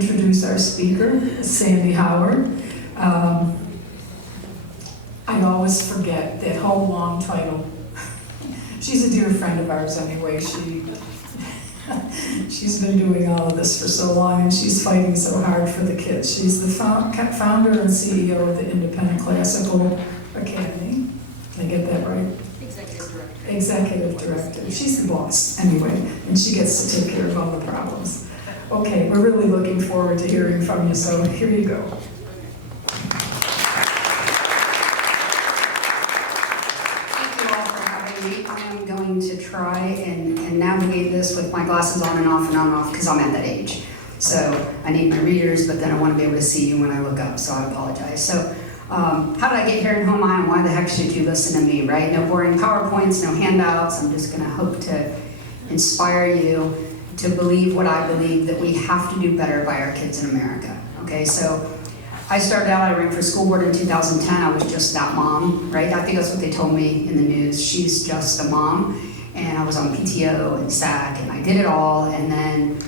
introduce our speaker, Sandy Howard. I always forget that whole long title. She's a dear friend of ours anyway. She's been doing all of this for so long, and she's fighting so hard for the kids. She's the founder and CEO of the Independent Classical Academy. Did I get that right? Executive Director. She's the boss, anyway, and she gets to take care of all the problems. Okay, we're really looking forward to hearing from you, so here you go. Thank you all for having me. I am going to try and navigate this with my glasses on and off, because I'm at that age. So I need my readers, but then I want to be able to see you when I look up, so I apologize. So how did I get here and who am I and why the heck should you listen to me, right? No boring PowerPoints, no handouts. I'm just going to hope to inspire you to believe what I believe, that we have to do better by our kids in America. Okay, so I started out, I ran for school board in 2010. I was just that mom, right? I think that's what they told me in the news. She's just a mom. And I was on PTO and SAC, and I did it all. And then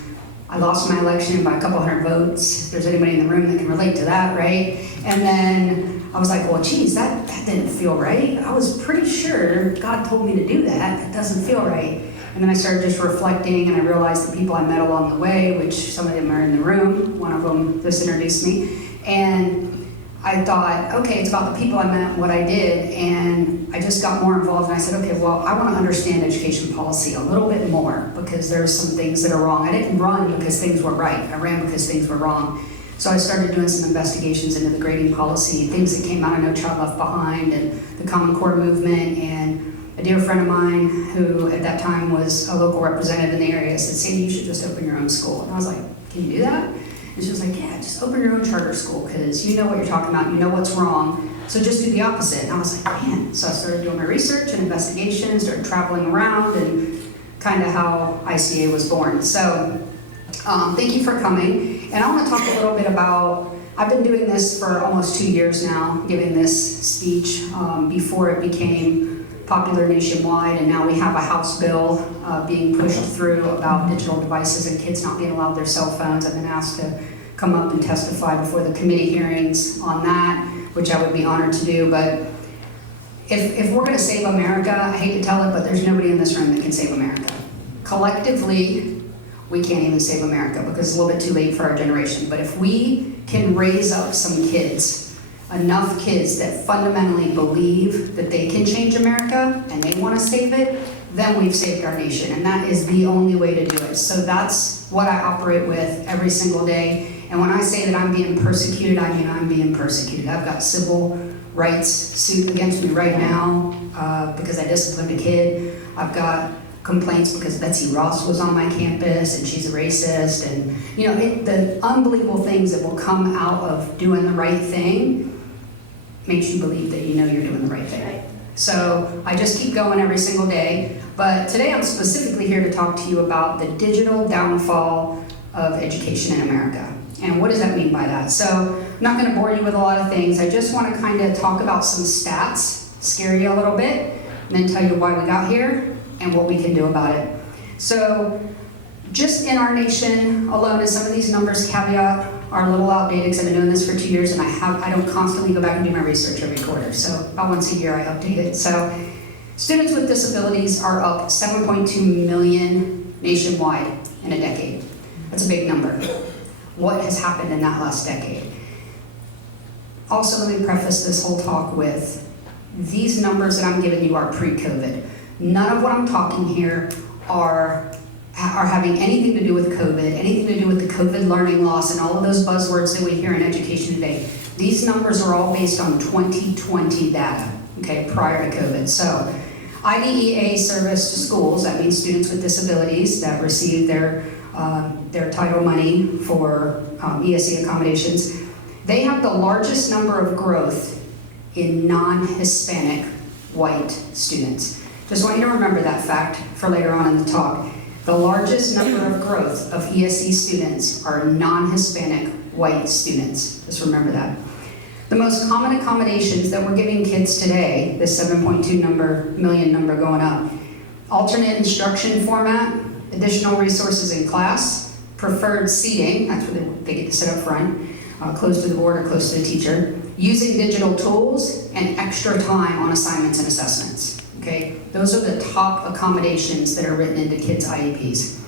I lost my election by a couple hundred votes. If there's anybody in the room that can relate to that, right? And then I was like, well, geez, that didn't feel right. I was pretty sure God told me to do that. That doesn't feel right. And then I started just reflecting, and I realized the people I met along the way, which some of them are in the room. One of them just introduced me. And I thought, okay, it's about the people I met and what I did. And I just got more involved, and I said, okay, well, I want to understand education policy a little bit more, because there's some things that are wrong. I didn't run because things were right. I ran because things were wrong. So I started doing some investigations into the grading policy, things that came out of No Child Left Behind and the Common Core movement. And a dear friend of mine, who at that time was a local representative in the area, said, Sandy, you should just open your own school. And I was like, can you do that? And she was like, yeah, just open your own charter school, because you know what you're talking about, you know what's wrong, so just do the opposite. And I was like, man. So I started doing my research and investigations, started traveling around, and kind of how ICA was born. So thank you for coming. And I want to talk a little bit about, I've been doing this for almost 2 years now, giving this speech before it became popular nationwide, and now we have a House bill being pushed through about digital devices and kids not being allowed their cell phones. I've been asked to come up and testify before the committee hearings on that, which I would be honored to do. But if we're going to save America, I hate to tell it, but there's nobody in this room that can save America. Collectively, we can't even save America, because it's a little bit too late for our generation. But if we can raise up some kids, enough kids that fundamentally believe that they can change America and they want to save it, then we've saved our nation. And that is the only way to do it. So that's what I operate with every single day. And when I say that I'm being persecuted, I mean I'm being persecuted. I've got civil rights suit against me right now because I disciplined a kid. I've got complaints because Betsy Ross was on my campus and she's a racist. And you know, the unbelievable things that will come out of doing the right thing makes you believe that you know you're doing the right thing. So I just keep going every single day. But today I'm specifically here to talk to you about the digital downfall of education in America. And what does that mean by that? So I'm not going to bore you with a lot of things. I just want to kind of talk about some stats, scare you a little bit, and then tell you why we got here and what we can do about it. So just in our nation alone, and some of these numbers, caveat, are a little outdated because I've been doing this for 2 years, and I don't constantly go back and do my research every quarter. So about once a year I update it. So students with disabilities are up 7.2 million nationwide in a decade. That's a big number. What has happened in that last decade? Also, let me preface this whole talk with, these numbers that I'm giving you are pre-COVID. None of what I'm talking here are having anything to do with COVID, anything to do with the COVID learning loss and all of those buzzwords that we hear in education today. These numbers are all based on 2020 data, okay, prior to COVID. So IDEA service to schools, that means students with disabilities that receive their title money for ESE accommodations. They have the largest number of growth in non-Hispanic white students. Just want you to remember that fact for later on in the talk. The largest number of growth of ESE students are non-Hispanic white students. Just remember that. The most common accommodations that we're giving kids today, this 7.2 million number going up, alternate instruction format, additional resources in class, preferred seating, that's where they get to sit up front, close to the board or close to the teacher, using digital tools, and extra time on assignments and assessments, okay? Those are the top accommodations that are written into kids' IEPs.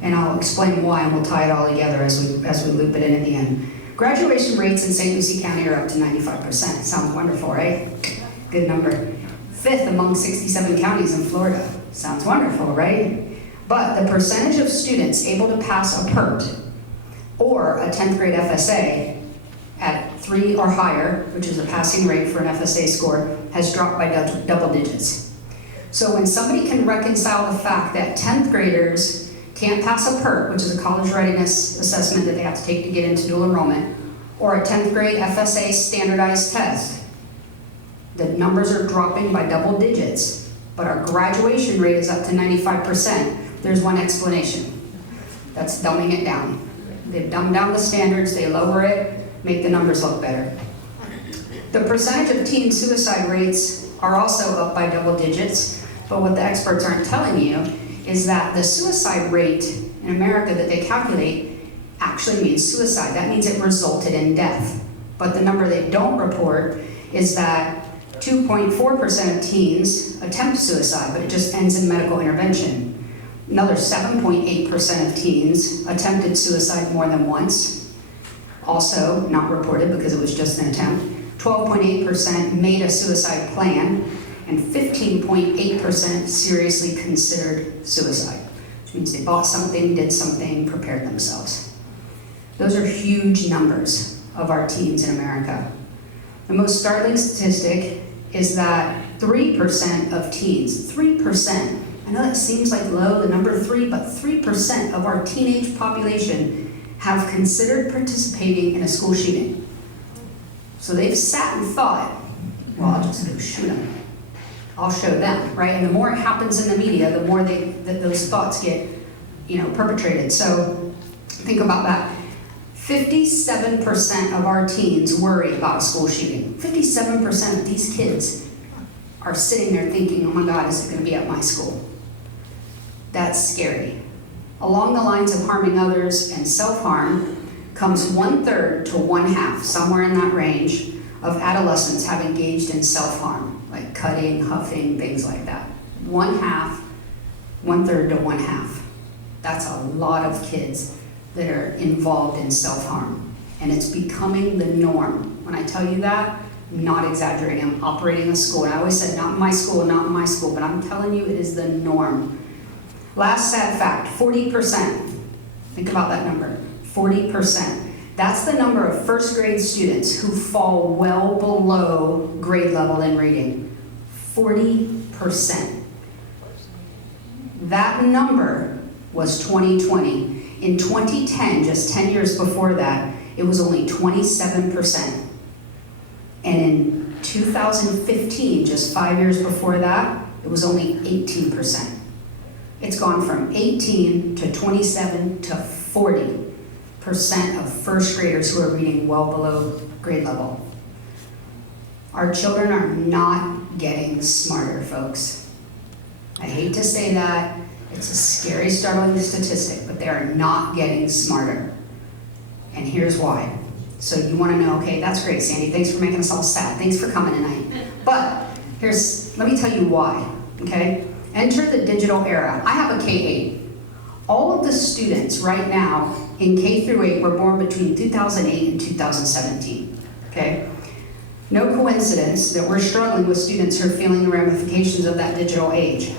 And I'll explain why, and we'll tie it all together as we loop it in at the end. Graduation rates in St. Lucie County are up to 95%. Sounds wonderful, right? Good number. 5th among 67 counties in Florida. Sounds wonderful, right? But the percentage of students able to pass a PERT or a 10th grade FSA at 3 or higher, which is a passing rate for an FSA score, has dropped by double digits. So when somebody can reconcile the fact that 10th graders can't pass a PERT, which is a college readiness assessment that they have to take to get into dual enrollment, or a 10th grade FSA standardized test, the numbers are dropping by double digits, but our graduation rate is up to 95%. There's one explanation. That's dumbing it down. They've dumbed down the standards, they lower it, make the numbers look better. The percentage of teen suicide rates are also up by double digits, but what the experts aren't telling you is that the suicide rate in America that they calculate actually means suicide. That means it resulted in death. But the number they don't report is that 2.4% of teens attempt suicide, but it just ends in medical intervention. Another 7.8% of teens attempted suicide more than once. Also not reported because it was just an attempt. 12.8% made a suicide plan, and 15.8% seriously considered suicide, which means they bought something, did something, prepared themselves. Those are huge numbers of our teens in America. The most startling statistic is that 3% of teens, 3%, I know that seems like low, the number 3, but 3% of our teenage population have considered participating in a school shooting. So they've sat and thought, well, I'll just go shoot them. I'll show them, right? And the more it happens in the media, the more that those thoughts get, perpetrated. So think about that. 57% of our teens worry about a school shooting. 57% of these kids are sitting there thinking, oh my God, is it going to be at my school? That's scary. Along the lines of harming others and self-harm comes 1/3 to 1/2, somewhere in that range, of adolescents have engaged in self-harm, like cutting, huffing, things like that. 1/2, 1/3 to 1/2. That's a lot of kids that are involved in self-harm. And it's becoming the norm. When I tell you that, I'm not exaggerating. I'm operating a school. And I always said, not in my school, not in my school, but I'm telling you, it is the norm. Last sad fact, 40%. Think about that number, 40%. That's the number of first grade students who fall well below grade level in reading. 40%. That number was 2020. In 2010, just 10 years before that, it was only 27%. And in 2015, just 5 years before that, it was only 18%. It's gone from 18 to 27 to 40% of first graders who are reading well below grade level. Our children are not getting smarter, folks. I hate to say that. It's a scary, startling statistic, but they are not getting smarter. And here's why. So you want to know, okay, that's great, Sandy. Thanks for making us all sad. Thanks for coming tonight. But let me tell you why, okay? Enter the digital era. I have a K-8. All of the students right now in K through 8 were born between 2008 and 2017, okay? No coincidence that we're struggling with students who are feeling the ramifications of that digital age.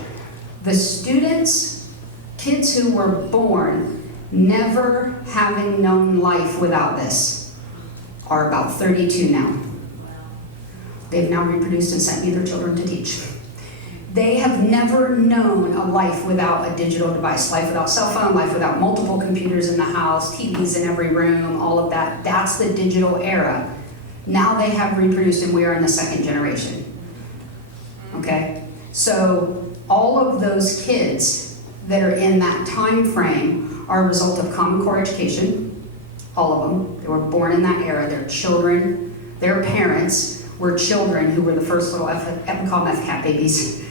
The students, kids who were born never having known life without this, are about 32 now. They've now reproduced and sent me their children to teach. They have never known a life without a digital device, life without cell phone, life without multiple computers in the house, TVs in every room, all of that. That's the digital era. Now they have reproduced and we are in the second generation, okay? So all of those kids that are in that time frame are a result of Common Core education, all of them. They were born in that era. Their children, their parents were children who were the first little, we call them FCAT babies.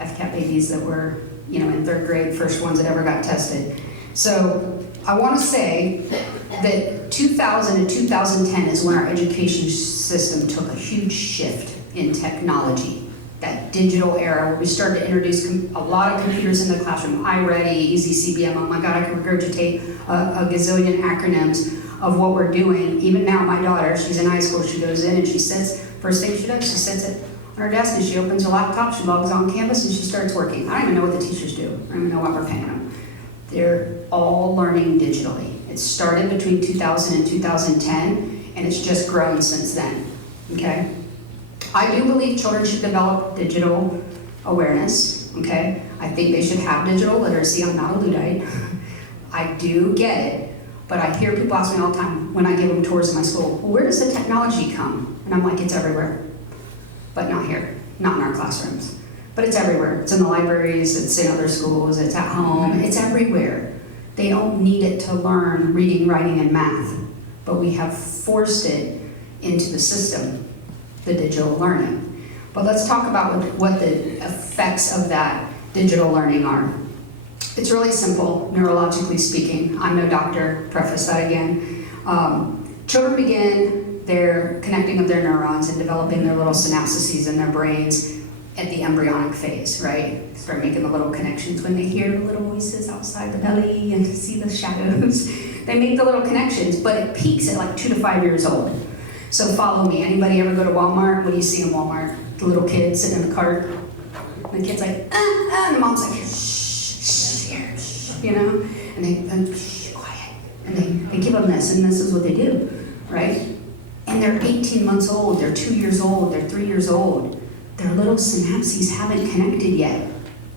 FCAT babies that were, in 3rd grade, first ones that ever got tested. So I want to say that 2000 to 2010 is when our education system took a huge shift in technology. That digital era where we started to introduce a lot of computers in the classroom. iReady, Easy CBM, oh my God, I can regurgitate a gazillion acronyms of what we're doing. Even now, my daughter, she's in high school, she goes in and she sits, first thing she does, she sits on her desk and she opens her laptop, she logs on Canvas and she starts working. I don't even know what the teachers do. I don't even know what we're paying them. They're all learning digitally. It started between 2000 and 2010, and it's just grown since then, okay? I do believe children should develop digital awareness, okay? I think they should have digital literacy. I'm not a Luddite. I do get it, but I hear people ask me all the time when I give them tours of my school, well, where does the technology come? And I'm like, it's everywhere, but not here, not in our classrooms. But it's everywhere. It's in the libraries, it's in other schools, it's at home, it's everywhere. They don't need it to learn reading, writing, and math, but we have forced it into the system, the digital learning. But let's talk about what the effects of that digital learning are. It's really simple, neurologically speaking. I'm no doctor, preface that again. Children begin their connecting of their neurons and developing their little synapses in their brains at the embryonic phase, right? Start making the little connections when they hear the little voices outside the belly and see the shadows. They make the little connections, but it peaks at like 2 to 5 years old. So follow me. Anybody ever go to Walmart? What do you see in Walmart? The little kid sitting in the cart. And the kid's like, and the mom's like, shh, here, shh, you know? And they, shh, quiet. And they give them this, and this is what they do, right? And they're 18 months old, they're 2 years old, they're 3 years old. Their little synapses haven't connected yet.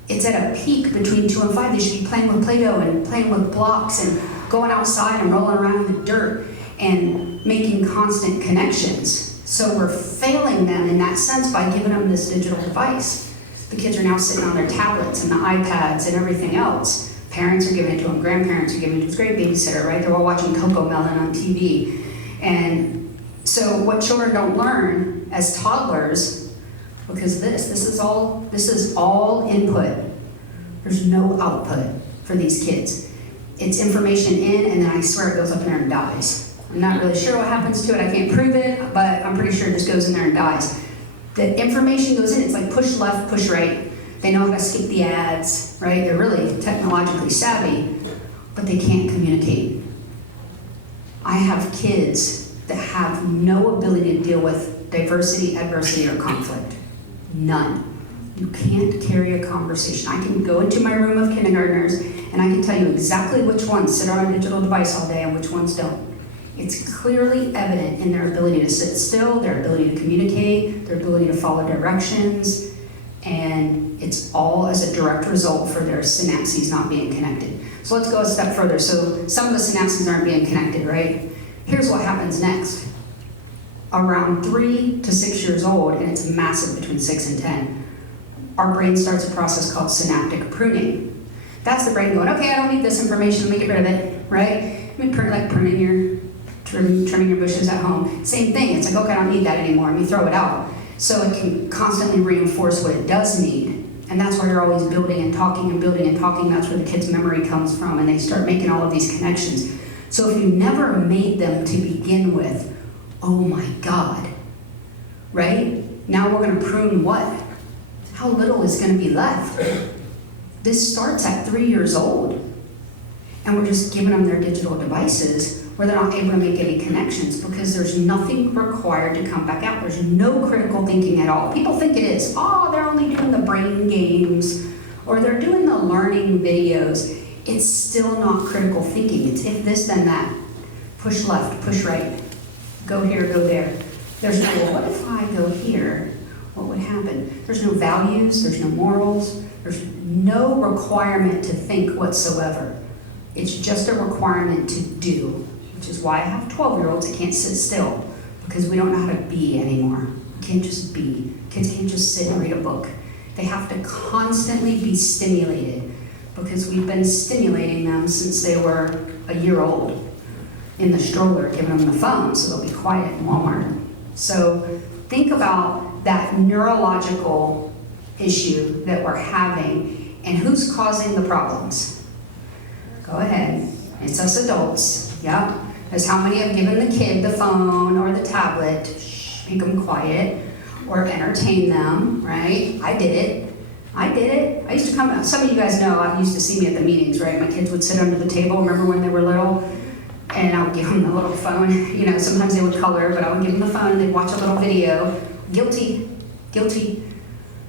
It's at a peak between 2 and 5. They should be playing with Play-Doh and playing with blocks and going outside and rolling around in the dirt and making constant connections. So we're failing them in that sense by giving them this digital device. The kids are now sitting on their tablets and the iPads and everything else. Parents are giving it to them, grandparents are giving it to them. It's a great babysitter, right? They're all watching Coco Melon on TV. And so what children don't learn as toddlers, because this is all input. There's no output for these kids. It's information in, and then I swear it goes up in there and dies. I'm not really sure what happens to it. I can't prove it, but I'm pretty sure it just goes in there and dies. The information goes in. It's like push left, push right. They know how to skip the ads, right? They're really technologically savvy, but they can't communicate. I have kids that have no ability to deal with diversity, adversity, or conflict. None. You can't carry a conversation. I can go into my room of kindergartners and I can tell you exactly which ones sit on a digital device all day and which ones don't. It's clearly evident in their ability to sit still, their ability to communicate, their ability to follow directions, and it's all as a direct result for their synapses not being connected. So let's go a step further. So some of the synapses aren't being connected, right? Here's what happens next. Around 3 to 6 years old, and it's massive between 6 and 10, our brain starts a process called synaptic pruning. That's the brain going, okay, I don't need this information, let me get rid of it, right? I mean, like trimming your bushes at home. Same thing, it's like, okay, I don't need that anymore, let me throw it out. So it can constantly reinforce what it does need. And that's why you're always building and talking and building and talking. That's where the kid's memory comes from, and they start making all of these connections. So if you never made them to begin with, oh my God, right? Now we're gonna prune what? How little is gonna be left? This starts at 3 years old, and we're just giving them their digital devices where they're not able to make any connections because there's nothing required to come back out. There's no critical thinking at all. People think it is. Oh, they're only doing the brain games, or they're doing the learning videos. It's still not critical thinking. It's if this, then that. Push left, push right. Go here, go there. There's no, well, what if I go here? What would happen? There's no values, there's no morals, there's no requirement to think whatsoever. It's just a requirement to do, which is why I have 12-year-olds that can't sit still, because we don't know how to be anymore. We can't just be. Kids can't just sit and read a book. They have to constantly be stimulated, because we've been stimulating them since they were a year old in the stroller, giving them the phone so they'll be quiet in Walmart. So think about that neurological issue that we're having and who's causing the problems. Go ahead. It's us adults, yep. It's how many have given the kid the phone or the tablet to make them quiet or entertain them, right? I did it. I used to come, some of you guys know, I used to see me at the meetings, right? My kids would sit under the table, remember when they were little? And I would give them the little phone. You know, sometimes they would color, but I would give them the phone and they'd watch a little video. Guilty.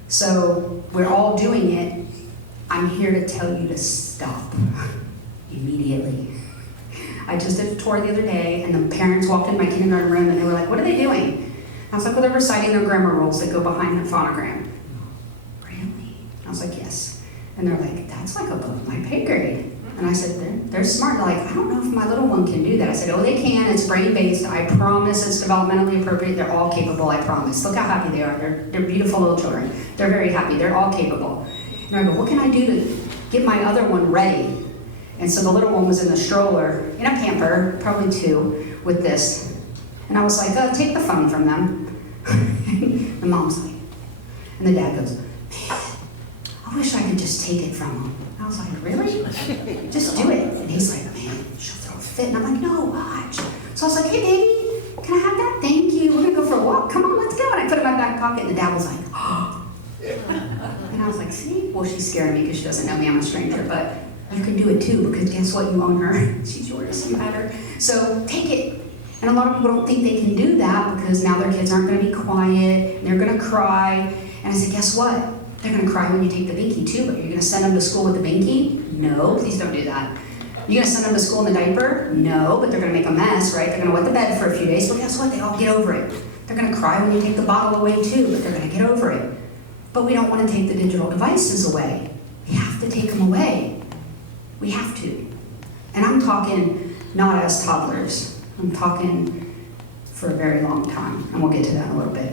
So we're all doing it. I'm here to tell you to stop immediately. I just did a tour the other day and the parents walked in my kindergarten room and they were like, what are they doing? I was like, well, they're reciting their grammar rules that go behind the phonogram. Really? I was like, yes. And they're like, that's like above my pay grade. And I said, they're smart. They're like, I don't know if my little one can do that. I said, oh, they can. It's brain-based. I promise it's developmentally appropriate. They're all capable, I promise. Look how happy they are. They're beautiful little children. They're very happy. They're all capable. And I go, what can I do to get my other one ready? And so the little one was in the stroller, in a pamper, probably 2, with this. And I was like, take the phone from them. The mom's like, and the dad goes, man, I wish I could just take it from them. I was like, really? Just do it. And he's like, man, she'll throw a fit. And I'm like, no, watch. So I was like, hey, baby, can I have that? Thank you. We're going to go for a walk. Come on, let's go. And I put it in my back pocket. And the dad was like, oh. And I was like, see? Well, she's scaring me because she doesn't know me. I'm a stranger. But you can do it too because guess what? You own her. She's yours. You had her. So take it. And a lot of people don't think they can do that because now their kids aren't going to be quiet. And they're going to cry. And I said, guess what? They're going to cry when you take the binky too, but you're going to send them to school with the binky? No, please don't do that. You're going to send them to school in the diaper? No, but they're going to make a mess, right? They're going to wet the bed for a few days, but guess what? They all get over it. They're going to cry when you take the bottle away too, but they're going to get over it. But we don't want to take the digital devices away. We have to take them away. We have to. And I'm talking not as toddlers. I'm talking for a very long time, and we'll get to that in a little bit.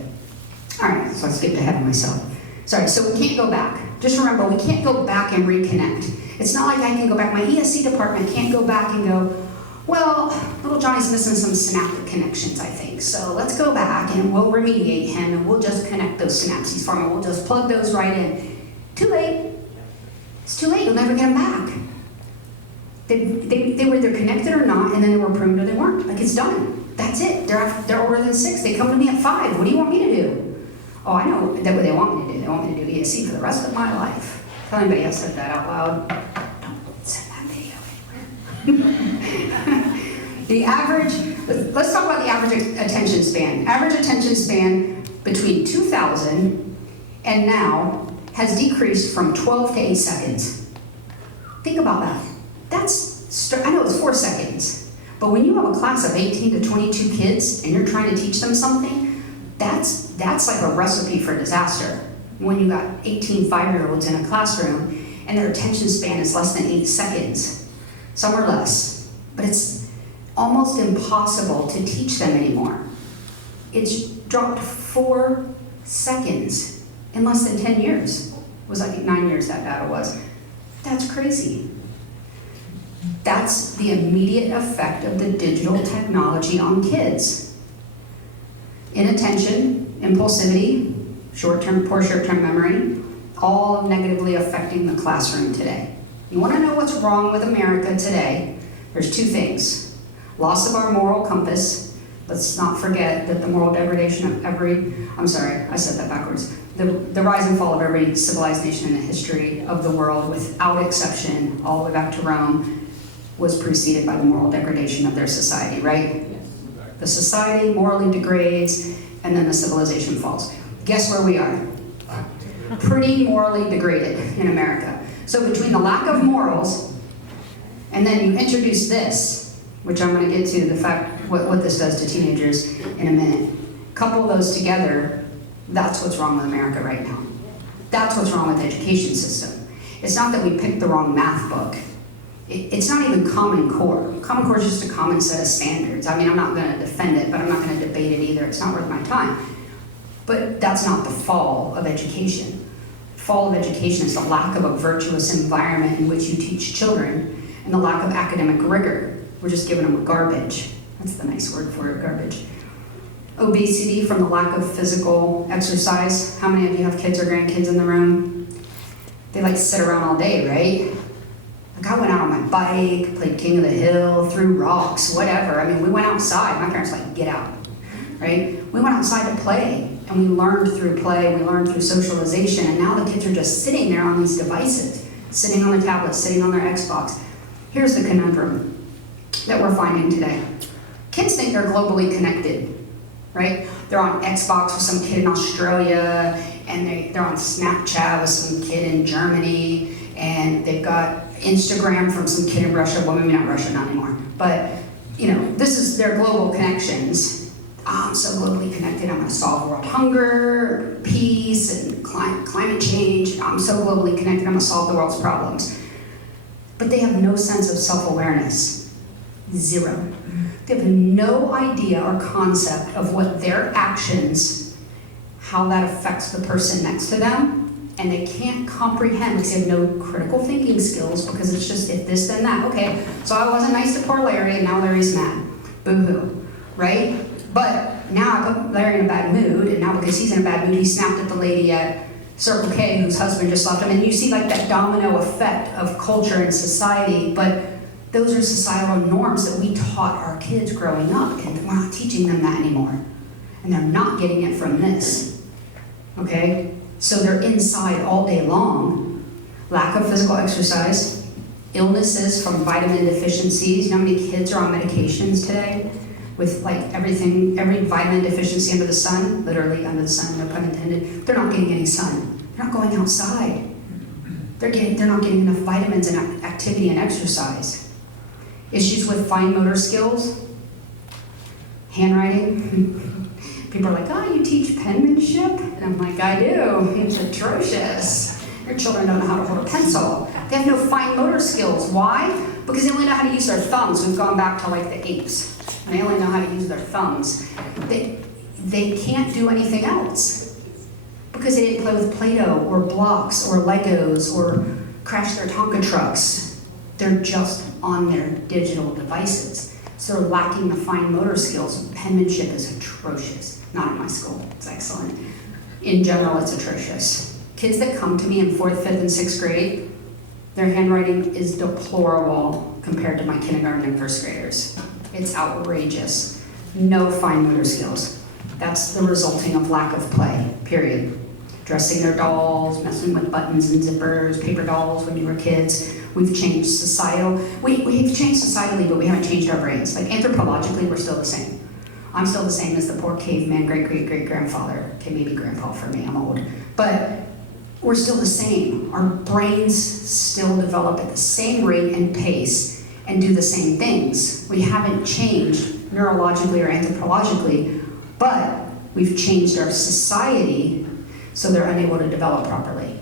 All right, so I skipped ahead of myself. Sorry, so we can't go back. Just remember, we can't go back and reconnect. It's not like I can go back, my ESC department can't go back and go, well, little Johnny's missing some synaptic connections, I think. So let's go back and we'll remediate him and we'll just connect those synapses for him. We'll just plug those right in. Too late. It's too late, you'll never get them back. They were either connected or not, and then they were pruned or they weren't. Like, it's done. That's it. They're older than 6. They come to me at 5. What do you want me to do? Oh, I know what they want me to do. They want me to do ESC for the rest of my life. Tell anybody else said that out loud. Don't send that video anywhere. The average, let's talk about the average attention span. Average attention span between 2000 and now has decreased from 12 to 8 seconds. Think about that. I know it's 4 seconds, but when you have a class of 18 to 22 kids and you're trying to teach them something, that's like a recipe for disaster. When you got 18 5-year-olds in a classroom and their attention span is less than 8 seconds. Some are less, but it's almost impossible to teach them anymore. It's dropped 4 seconds in less than 10 years. It was, I think, 9 years that data was. That's crazy. That's the immediate effect of the digital technology on kids. Inattention, impulsivity, poor short-term memory, all negatively affecting the classroom today. You want to know what's wrong with America today? There's 2 things. Loss of our moral compass. Let's not forget that the moral degradation of I said that backwards. The rise and fall of every civilized nation in the history of the world, without exception, all the way back to Rome, was preceded by the moral degradation of their society, right? The society morally degrades, and then the civilization falls. Guess where we are? Pretty morally degraded in America. So between the lack of morals, and then you introduce this, which I'm going to get to, the fact what this does to teenagers in a minute. Couple those together, that's what's wrong with America right now. That's what's wrong with the education system. It's not that we picked the wrong math book. It's not even Common Core. Common Core is just a common set of standards. I mean, I'm not going to defend it, but I'm not going to debate it either. It's not worth my time. But that's not the fall of education. Fall of education is the lack of a virtuous environment in which you teach children and the lack of academic rigor. We're just giving them garbage. That's the nice word for it, garbage. Obesity from the lack of physical exercise. How many of you have kids or grandkids in the room? They like to sit around all day, right? Like I went out on my bike, played King of the Hill, threw rocks, whatever. I mean, we went outside. My parents were like, get out, right? We went outside to play, and we learned through play, we learned through socialization, and now the kids are just sitting there on these devices, sitting on their tablets, sitting on their Xbox. Here's the conundrum that we're finding today. Kids think they're globally connected, right? They're on Xbox with some kid in Australia, and they're on Snapchat with some kid in Germany, and they've got Instagram from some kid in Russia. Well, maybe not Russia, not anymore. But, you know, this is their global connections. I'm so globally connected. I'm going to solve world hunger, peace, and climate change. I'm so globally connected. I'm going to solve the world's problems. But they have no sense of self-awareness. Zero. They have no idea or concept of what their actions, how that affects the person next to them, and they can't comprehend because they have no critical thinking skills because it's just if this then that. Okay, so I wasn't nice to poor Larry and now Larry's mad. Boo-hoo, right? But now I put Larry in a bad mood, and now because he's in a bad mood, he snapped at the lady at Circle K whose husband just left him. And you see like that domino effect of culture and society, but those are societal norms that we taught our kids growing up, and we're not teaching them that anymore. And they're not getting it from this, okay? So they're inside all day long. Lack of physical exercise, illnesses from vitamin deficiencies. You know how many kids are on medications today? With like everything, every vitamin deficiency under the sun, literally under the sun, no pun intended. They're not getting any sun. They're not going outside. They're not getting enough vitamins and activity and exercise. Issues with fine motor skills, handwriting. People are like, oh, you teach penmanship? And I'm like, I do. It's atrocious. Your children don't know how to hold a pencil. They have no fine motor skills. Why? Because they only know how to use their thumbs. We've gone back to like the apes. And they only know how to use their thumbs. They can't do anything else. Because they didn't play with Play-Doh or blocks or Legos or crash their Tonka trucks. They're just on their digital devices. So they're lacking the fine motor skills. Penmanship is atrocious. Not at my school, it's excellent. In general, it's atrocious. Kids that come to me in 4th, 5th, and 6th grade, their handwriting is deplorable compared to my kindergarten and 1st graders. It's outrageous. No fine motor skills. That's the resulting of lack of play, period. Dressing their dolls, messing with buttons and zippers, paper dolls when you were kids. We've changed we've changed societally, but we haven't changed our brains. Like anthropologically, we're still the same. I'm still the same as the poor caveman great-great-great-grandfather. Okay, maybe grandpa for me, I'm old. But we're still the same. Our brains still develop at the same rate and pace and do the same things. We haven't changed neurologically or anthropologically, but we've changed our society so they're unable to develop properly.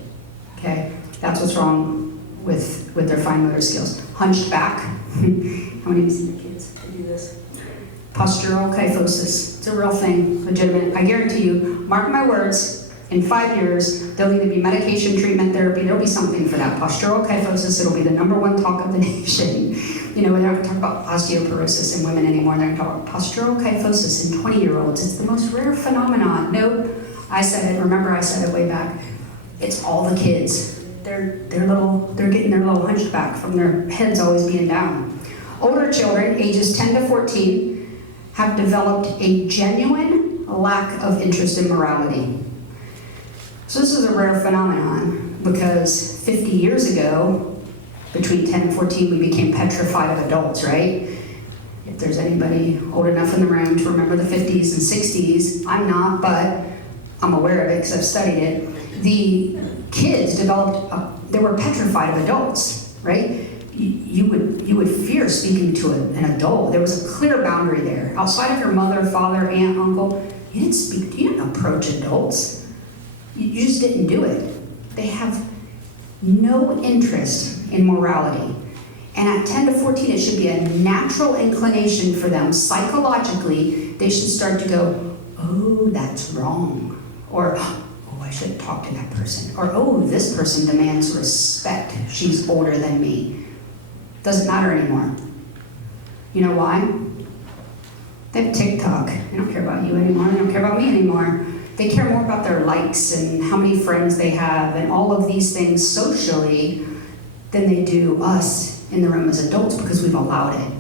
Okay, that's what's wrong with their fine motor skills. Hunched back. How many of you seen the kids that do this? Postural kyphosis. It's a real thing, legitimate. I guarantee you, mark my words, in 5 years, there'll either be medication, treatment, therapy, there'll be something for that. Postural kyphosis, it'll be the #1 talk of the nation. You know, we're not gonna talk about osteoporosis in women anymore. They're gonna talk about postural kyphosis in 20-year-olds. It's the most rare phenomenon. Nope, I said it, remember I said it way back. It's all the kids. They're getting their little hunchback from their heads always being down. Older children, ages 10 to 14, have developed a genuine lack of interest in morality. So this is a rare phenomenon because 50 years ago, between 10 and 14, we became petrified of adults, right? If there's anybody old enough in the room to remember the 50s and 60s, I'm not, but I'm aware of it because I've studied it. The kids developed, they were petrified of adults, right? You would fear speaking to an adult. There was a clear boundary there. Outside of your mother, father, aunt, uncle, you didn't approach adults. You just didn't do it. They have no interest in morality. And at 10 to 14, it should be a natural inclination for them, psychologically, they should start to go, oh, that's wrong. Or, oh, I should talk to that person. Or, oh, this person demands respect. She's older than me. Doesn't matter anymore. You know why? They have TikTok. They don't care about you anymore. They don't care about me anymore. They care more about their likes and how many friends they have and all of these things socially than they do us in the room as adults because we've allowed it.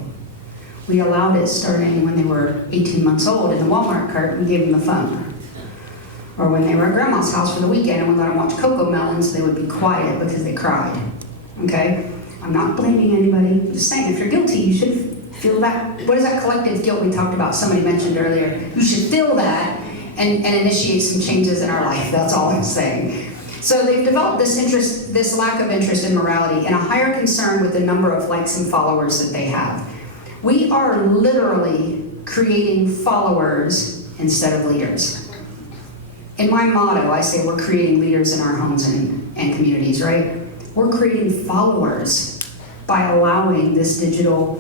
We allowed it starting when they were 18 months old in the Walmart cart. We gave them the phone. Or when they were at grandma's house for the weekend and we let them watch Cocoa Melons, they would be quiet because they cried. Okay? I'm not blaming anybody. I'm just saying, if you're guilty, you should feel that. What is that collective guilt we talked about? Somebody mentioned earlier. You should feel that and initiate some changes in our life. That's all I'm saying. So they've developed this lack of interest in morality and a higher concern with the number of likes and followers that they have. We are literally creating followers instead of leaders. In my motto, I say we're creating leaders in our homes and communities, right? We're creating followers by allowing this digital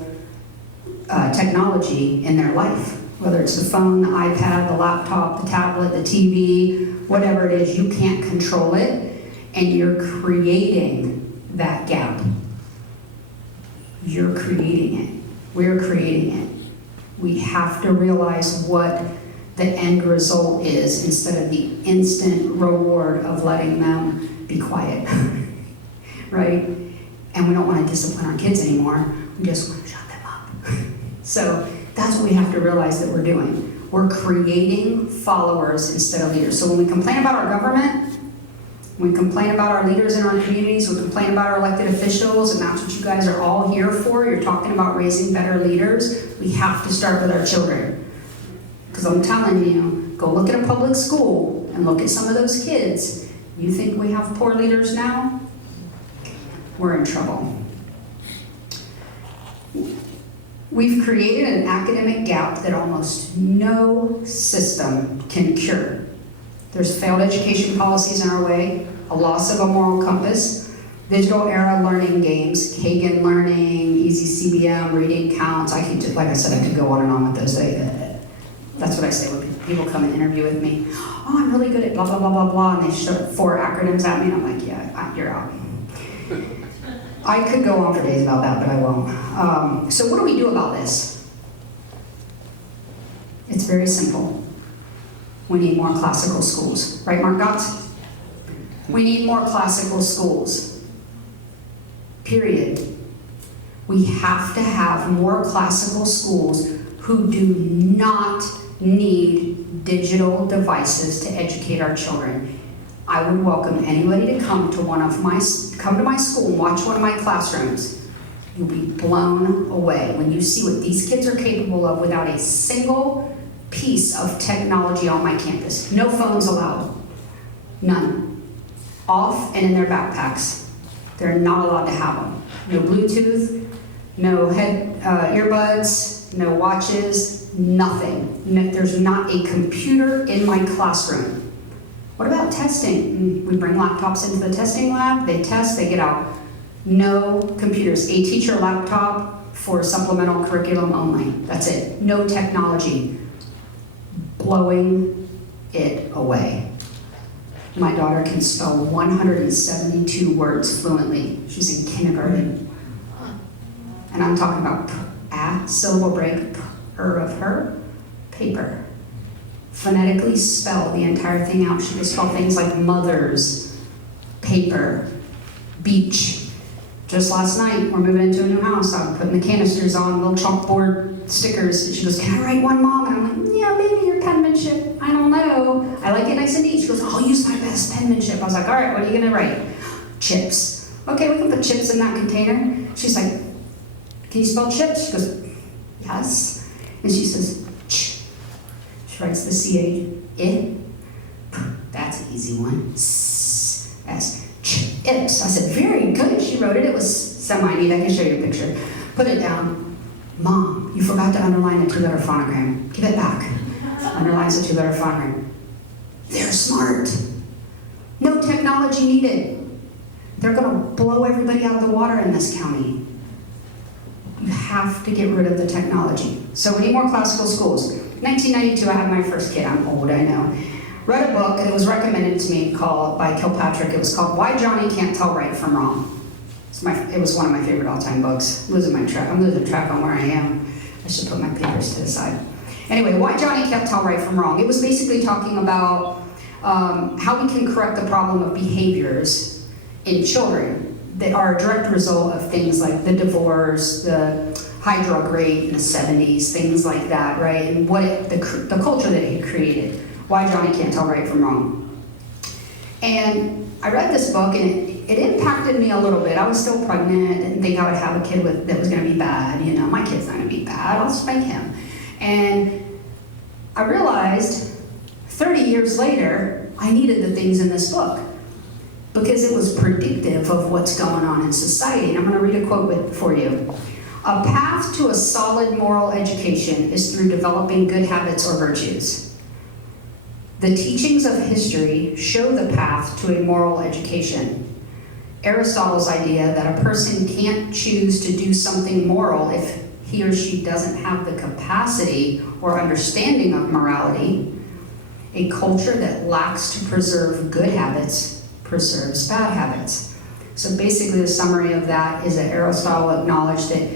technology in their life. Whether it's the phone, the iPad, the laptop, the tablet, the TV, whatever it is, you can't control it, and you're creating that gap. You're creating it. We're creating it. We have to realize what the end result is instead of the instant reward of letting them be quiet, right? And we don't want to discipline our kids anymore. We just want to shut them up. So that's what we have to realize that we're doing. We're creating followers instead of leaders. So when we complain about our government, we complain about our leaders in our communities, we complain about our elected officials, and that's what you guys are all here for. You're talking about raising better leaders. We have to start with our children. Because I'm telling you, go look at a public school and look at some of those kids. You think we have poor leaders now? We're in trouble. We've created an academic gap that almost no system can cure. There's failed education policies in our way, a loss of a moral compass, digital era learning games, Kagan learning, easy CBM, reading counts. I could just, like I said, I could go on and on with those. That's what I say when people come and interview with me. Oh, I'm really good at blah, blah, blah, blah, blah, and they show 4 acronyms at me, and I'm like, yeah, you're out. I could go on for days about that, but I won't. So what do we do about this? It's very simple. We need more classical schools. Right, Mark Gotts? We need more classical schools. Period. We have to have more classical schools who do not need digital devices to educate our children. I would welcome anybody to come to my school and watch one of my classrooms. You'll be blown away when you see what these kids are capable of without a single piece of technology on my campus. No phones allowed. None. Off and in their backpacks. They're not allowed to have them. No Bluetooth, no earbuds, no watches, nothing. No, there's not a computer in my classroom. What about testing? We bring laptops into the testing lab, they test, they get out. No computers. A teacher laptop for supplemental curriculum only. That's it. No technology. Blowing it away. My daughter can spell 172 words fluently. She's in kindergarten. And I'm talking about syllable break, of her, paper. Phonetically spell the entire thing out. She can spell things like mothers, paper, beach. Just last night, we're moving into a new house. I'm putting the canisters on, little chalkboard stickers. And she goes, "Can I write one, Mom?" And I'm like, "Yeah, maybe your penmanship. I don't know. I like it nice and neat." She goes, "I'll use my best penmanship." I was like, "All right, what are you gonna write?" "Chips." "Okay, we can put chips in that container." She's like, "Can you spell chips?" She goes, "Yes." And she says, "Ch." She writes the C-H, that's an easy one. S, chips. I said, "Very good." She wrote it. It was semi-neat. I can show you a picture. Put it down. "Mom, you forgot to underline a 2-letter phonogram. Give it back." Underlines a 2-letter phonogram. They're smart. No technology needed. They're going to blow everybody out of the water in this county. You have to get rid of the technology. So we need more classical schools. 1992, I had my first kid. I'm old, I know. Read a book, and it was recommended to me by Kilpatrick. It was called Why Johnny Can't Tell Right from Wrong. It was one of my favorite all-time books. I'm losing track on where I am. I should put my papers to the side. Anyway, Why Johnny Can't Tell Right from Wrong. It was basically talking about how we can correct the problem of behaviors in children. they are a direct result of things like the divorce, the high drug rate in the 70s, things like that, right? And the culture that it created. Why Johnny can't tell right from wrong. And I read this book and it impacted me a little bit. I was still pregnant, didn't think I would have a kid that was gonna be bad. You know, my kid's not gonna be bad, I'll spank him. And I realized 30 years later, I needed the things in this book because it was predictive of what's going on in society. And I'm gonna read a quote for you. A path to a solid moral education is through developing good habits or virtues. The teachings of history show the path to a moral education. Aristotle's idea that a person can't choose to do something moral if he or she doesn't have the capacity or understanding of morality. A culture that lacks to preserve good habits preserves bad habits. So basically the summary of that is that Aristotle acknowledged that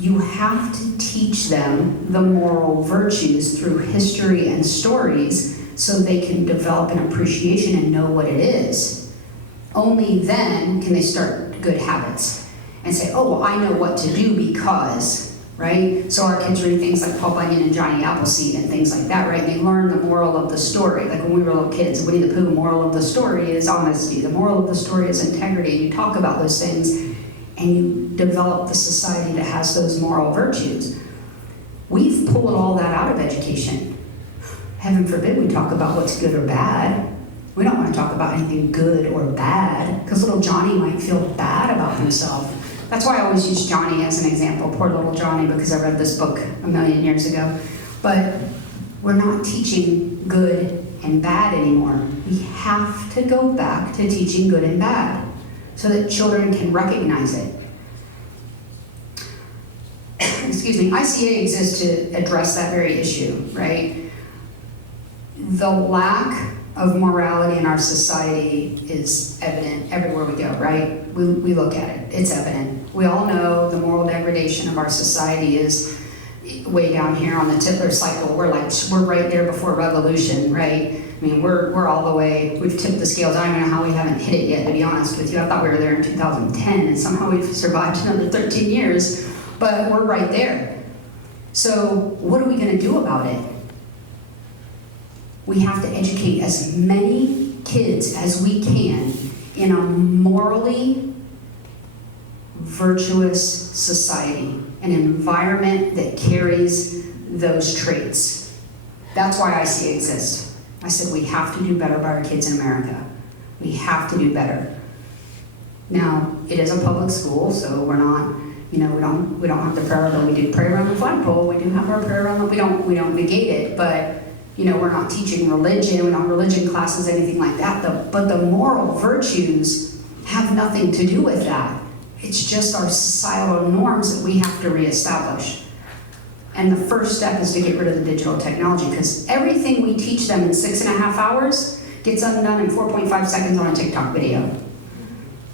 you have to teach them the moral virtues through history and stories so they can develop an appreciation and know what it is. Only then can they start good habits and say, oh, well, I know what to do because, right? So our kids read things like Paul Bunyan and Johnny Appleseed and things like that, right? And they learn the moral of the story. Like when we were little kids, Winnie the Pooh, the moral of the story is honesty. The moral of the story is integrity. And you talk about those things and you develop the society that has those moral virtues. We've pulled all that out of education. Heaven forbid we talk about what's good or bad. We don't want to talk about anything good or bad because little Johnny might feel bad about himself. That's why I always use Johnny as an example, poor little Johnny, because I read this book a million years ago. But we're not teaching good and bad anymore. We have to go back to teaching good and bad so that children can recognize it. Excuse me, ICA exists to address that very issue, right? The lack of morality in our society is evident everywhere we go, right? We look at it, it's evident. We all know the moral degradation of our society is way down here on the Tipler cycle. We're right there before revolution, right? I mean, we're all the way, we've tipped the scales. I don't even know how we haven't hit it yet, to be honest with you. I thought we were there in 2010, and somehow we've survived another 13 years, but we're right there. So what are we gonna do about it? We have to educate as many kids as we can in a morally virtuous society, an environment that carries those traits. That's why ICA exists. I said we have to do better by our kids in America. We have to do better. Now, it is a public school, so we're not, you know, we don't have the prayer, although we do pray around the flagpole. We do have our prayer around the, we don't negate it, but you know, we're not teaching religion, we don't have religion classes, anything like that. But the moral virtues have nothing to do with that. It's just our societal norms that we have to reestablish. And the first step is to get rid of the digital technology, because everything we teach them in 6.5 hours gets undone in 4.5 seconds on a TikTok video.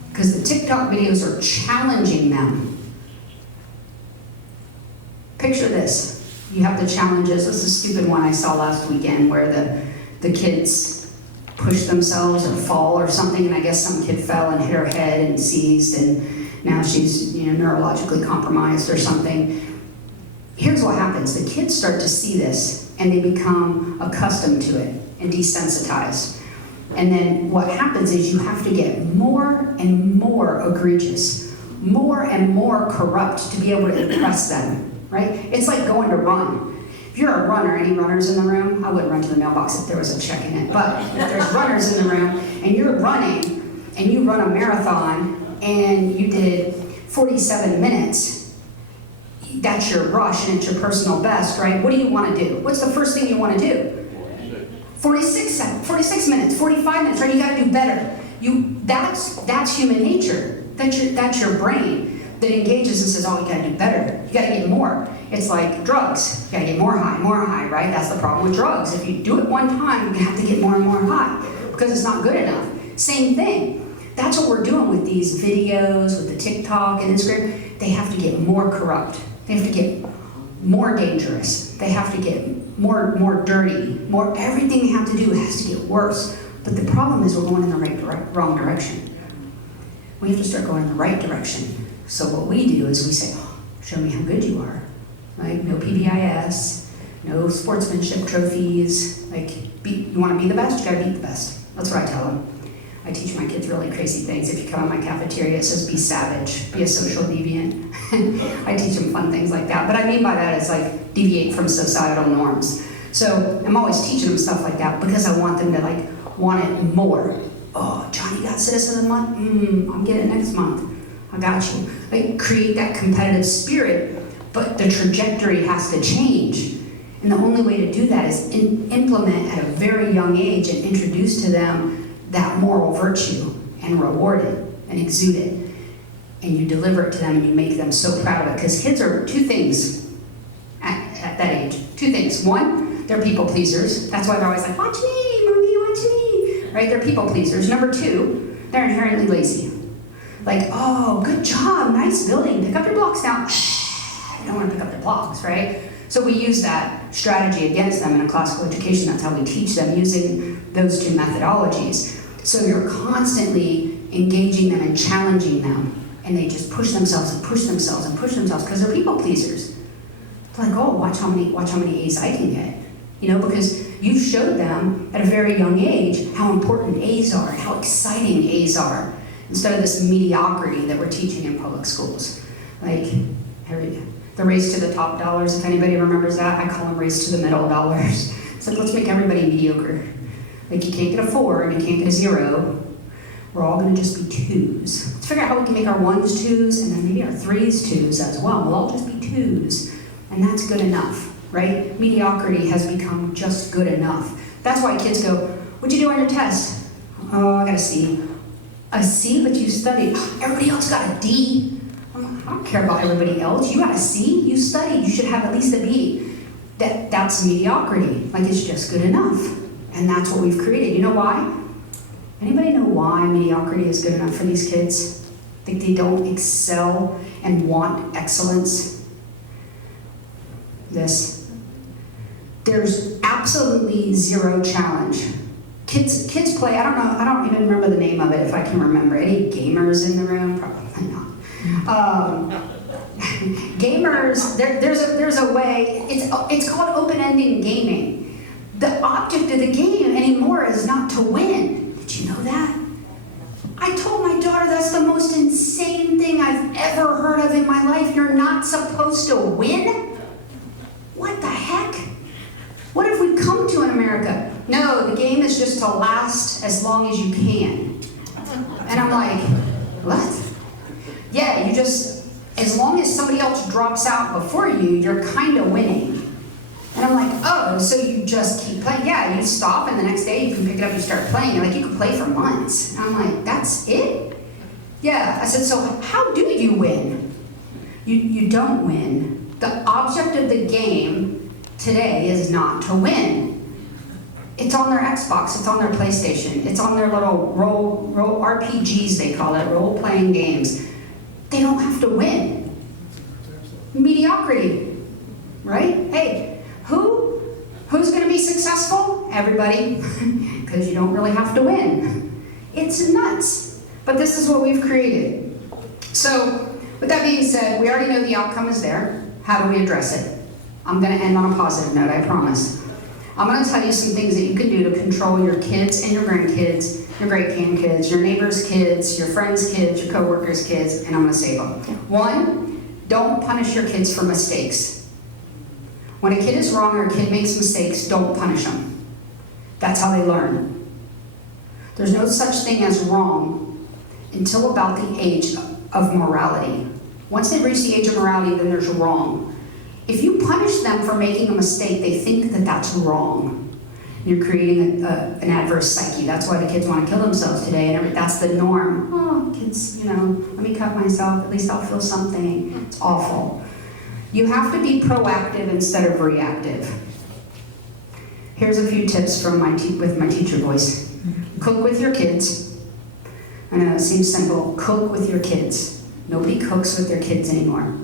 Because the TikTok videos are challenging them. Picture this. You have the challenges. This is a stupid one I saw last weekend where the kids push themselves or fall or something, and I guess some kid fell and hit her head and seized, and now she's, you know, neurologically compromised or something. Here's what happens. The kids start to see this and they become accustomed to it and desensitized. And then what happens is you have to get more and more egregious, more and more corrupt to be able to impress them. Right? It's like going to run. If you're a runner, any runners in the room? I wouldn't run to the mailbox if there was a check in it, but if there's runners in the room and you're running and you run a marathon and you did 47 minutes, that's your rush and it's your personal best, right? What do you want to do? What's the first thing you want to do? 46 minutes, 45 minutes, right? You got to do better. That's human nature. That's your brain that engages and says, oh, you gotta do better. You gotta get more. It's like drugs. You gotta get more high, right? That's the problem with drugs. If you do it one time, you have to get more and more high because it's not good enough. Same thing. That's what we're doing with these videos, with the TikTok and Instagram. They have to get more corrupt. They have to get more dangerous. They have to get more dirty. Everything they have to do has to get worse. But the problem is we're going in the wrong direction. We have to start going in the right direction. So what we do is we say, oh, show me how good you are. Like, no PBIS, no sportsmanship trophies. Like, you want to be the best, you got to beat the best. That's what I tell them. I teach my kids really crazy things. If you come in my cafeteria, it says be savage, be a social deviant. I teach them fun things like that. But I mean by that is like deviate from societal norms. So I'm always teaching them stuff like that because I want them to like want it more. Oh, Johnny got Citizen of the Month? I'm getting it next month. I got you. Like, create that competitive spirit, but the trajectory has to change. And the only way to do that is implement at a very young age and introduce to them that moral virtue and reward it and exude it. And you deliver it to them and you make them so proud of it. Because kids are two things at that age. Two things. One, they're people pleasers. That's why they're always like, watch me, mommy, watch me. Right? They're people pleasers. Number two, they're inherently lazy. Like, oh, good job, nice building. Pick up your blocks now. I don't want to pick up their blocks, right? So we use that strategy against them in a classical education. That's how we teach them, using those two methodologies. So you're constantly engaging them and challenging them, and they just push themselves and push themselves and push themselves because they're people pleasers. It's like, oh, watch how many A's I can get. You know, because you showed them at a very young age how important A's are and how exciting A's are, instead of this mediocrity that we're teaching in public schools. Like, the race to the top dollars, if anybody remembers that, I call them race to the middle dollars. It's like, let's make everybody mediocre. Like, you can't get a 4 and you can't get a 0. We're all gonna just be 2s. Let's figure out how we can make our 1s 2s and then maybe our 3s 2s as well. We'll all just be 2s, and that's good enough, right? Mediocrity has become just good enough. That's why kids go, what'd you do on your test? Oh, I got a C. A C, but you studied. Everybody else got a D. I don't care about everybody else. You got a C, you studied, you should have at least a B. That's mediocrity. Like, it's just good enough. And that's what we've created. You know why? Anybody know why mediocrity is good enough for these kids? Think they don't excel and want excellence? There's absolutely zero challenge. Kids play, I don't even remember the name of it if I can remember. Any gamers in the room? Probably not. Gamers, there's a way, it's called open-ending gaming. The object of the game anymore is not to win. Did you know that? I told my daughter that's the most insane thing I've ever heard of in my life. You're not supposed to win? What the heck? What have we come to in America? No, the game is just to last as long as you can. And I'm like, what? Yeah, you just, as long as somebody else drops out before you, you're kind of winning. And I'm like, oh, so you just keep playing? Yeah, you stop and the next day you can pick it up and start playing. You're like, you can play for months. And I'm like, that's it? Yeah, I said, so how do you win? You don't win. The object of the game today is not to win. It's on their Xbox, it's on their PlayStation, it's on their little role RPGs, they call it, role-playing games. They don't have to win. Mediocrity, right? Hey, who's gonna be successful? Everybody, because you don't really have to win. It's nuts, but this is what we've created. So, with that being said, we already know the outcome is there. How do we address it? I'm gonna end on a positive note, I promise. I'm gonna tell you some things that you can do to control your kids and your grandkids, your great-grandkids, your neighbors' kids, your friends' kids, your coworkers' kids, and I'm gonna save them. One, don't punish your kids for mistakes. When a kid is wrong or a kid makes mistakes, don't punish them. That's how they learn. There's no such thing as wrong until about the age of morality. Once they reach the age of morality, then there's wrong. If you punish them for making a mistake, they think that that's wrong. You're creating an adverse psyche. That's why the kids want to kill themselves today, and that's the norm. Oh, kids, let me cut myself, at least I'll feel something. It's awful. You have to be proactive instead of reactive. Here's a few tips from with my teacher voice. Cook with your kids. I know it seems simple. Cook with your kids. Nobody cooks with their kids anymore.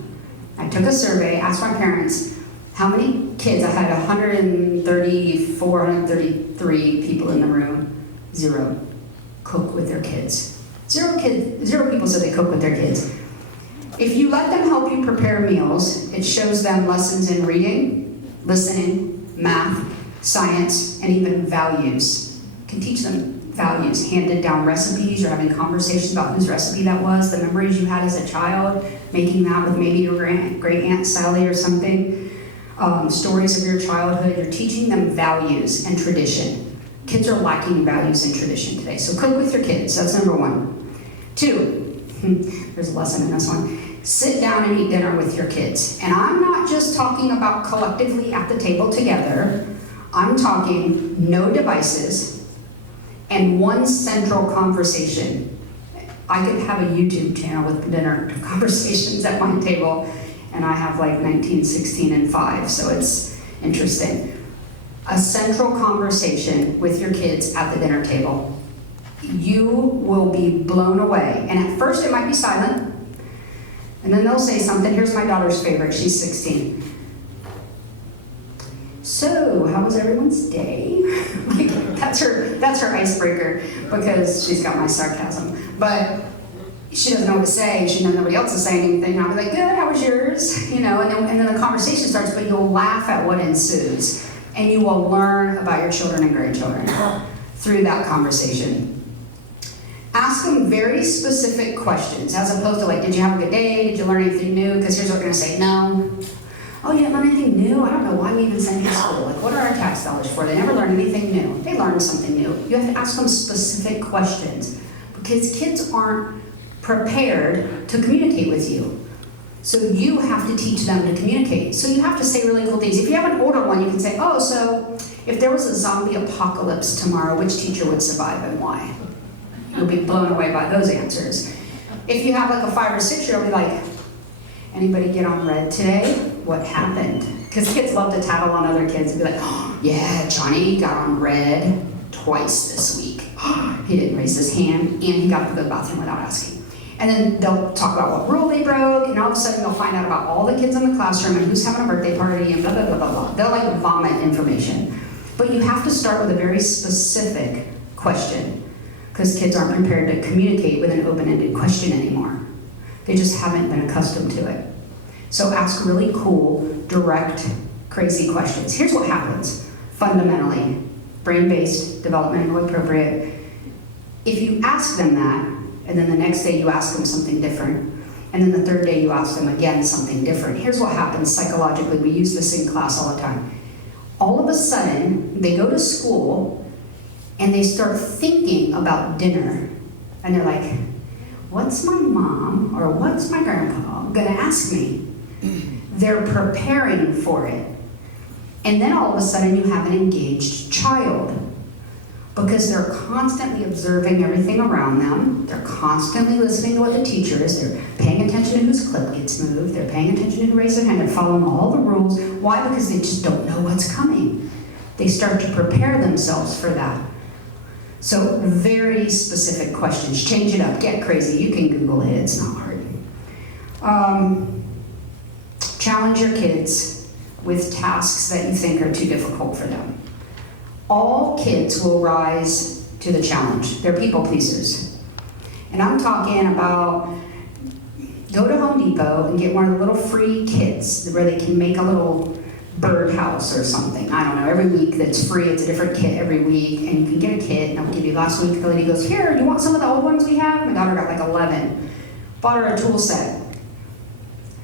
I took a survey, asked my parents, how many kids? I had 133 people in the room. 0. Cook with their kids. Zero people said they cook with their kids. If you let them help you prepare meals, it shows them lessons in reading, listening, math, science, and even values. You can teach them values, handed down recipes, or having conversations about whose recipe that was, the memories you had as a child, making that with maybe your great Aunt Sally or something, stories of your childhood. You're teaching them values and tradition. Kids are lacking values and tradition today, so cook with your kids. That's number 1. 2, there's a lesson in this one. Sit down and eat dinner with your kids. And I'm not just talking about collectively at the table together. I'm talking no devices and one central conversation. I could have a YouTube channel with dinner conversations at my table, and I have like 19, 16, and 5, so it's interesting. A central conversation with your kids at the dinner table. You will be blown away. And at first it might be silent, and then they'll say something. Here's my daughter's favorite, she's 16. So, how was everyone's day? Like, that's her icebreaker, because she's got my sarcasm. But she doesn't know what to say. She knows nobody else is saying anything. I'll be like, good, how was yours? You know, and then the conversation starts, but you'll laugh at what ensues. And you will learn about your children and grandchildren through that conversation. Ask them very specific questions, as opposed to like, did you have a good day? Did you learn anything new? Because here's what they're gonna say, no. Oh, you didn't learn anything new? I don't know why we even send you to school. Like, what are our tax dollars for? They never learned anything new. They learned something new. You have to ask them specific questions, because kids aren't prepared to communicate with you. So you have to teach them to communicate. So you have to say really cool things. If you have an older one, you can say, oh, so if there was a zombie apocalypse tomorrow, which teacher would survive and why? You'll be blown away by those answers. If you have like a 5 or 6-year-old, be like, anybody get on red today? What happened? Because kids love to tattle on other kids and be like, oh, yeah, Johnny got on red twice this week. He didn't raise his hand, and he got to go to the bathroom without asking. And then they'll talk about what rule they broke, and all of a sudden they'll find out about all the kids in the classroom and who's having a birthday party and blah, blah, blah, blah, blah. They'll like vomit information. But you have to start with a very specific question, because kids aren't prepared to communicate with an open-ended question anymore. They just haven't been accustomed to it. So ask really cool, direct, crazy questions. Here's what happens, fundamentally, brain-based, developmentally appropriate. If you ask them that, and then the next day you ask them something different, and then the third day you ask them again something different, here's what happens psychologically. We use this in class all the time. All of a sudden, they go to school, and they start thinking about dinner. And they're like, what's my mom or what's my grandpa gonna ask me? They're preparing for it. And then all of a sudden you have an engaged child, because they're constantly observing everything around them. They're constantly listening to what the teacher is. They're paying attention to whose clip gets moved. They're paying attention to who raised their hand. They're following all the rules. Why? Because they just don't know what's coming. They start to prepare themselves for that. So very specific questions. Change it up. Get crazy. You can Google it. It's not hard. Challenge your kids with tasks that you think are too difficult for them. All kids will rise to the challenge. They're people pleasers. And I'm talking about, go to Home Depot and get one of the little free kits where they can make a little birdhouse or something. I don't know, every week that's free. It's a different kit every week, and you can get a kit, and I'll give you last week. The lady goes, here, you want some of the old ones we have? My daughter got like 11. Bought her a tool set.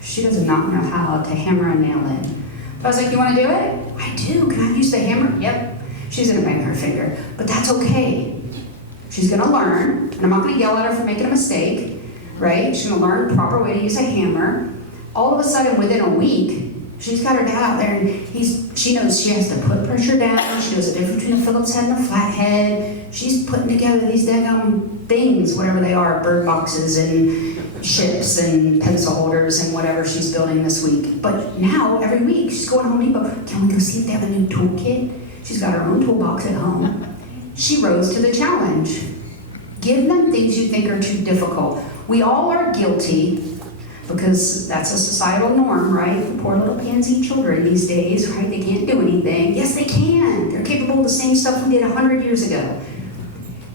She does not know how to hammer a nail in. So I was like, you want to do it? I do. Can I use the hammer? Yep. She's going to bang her finger, but that's okay. She's going to learn, and I'm not going to yell at her for making a mistake, right? She's going to learn the proper way to use a hammer. All of a sudden, within a week, she's got her dad out there, and she knows she has to put pressure down. She knows the difference between a Phillips head and a flat head. She's putting together these daggum things, whatever they are, bird boxes and ships and pencil holders and whatever she's building this week. But now, every week, she's going to Home Depot. Can we go see if they have a new toolkit? She's got her own toolbox at home. She rose to the challenge. Give them things you think are too difficult. We all are guilty, because that's a societal norm, right? The poor little pansy children these days, right? They can't do anything. Yes, they can. They're capable of the same stuff we did 100 years ago.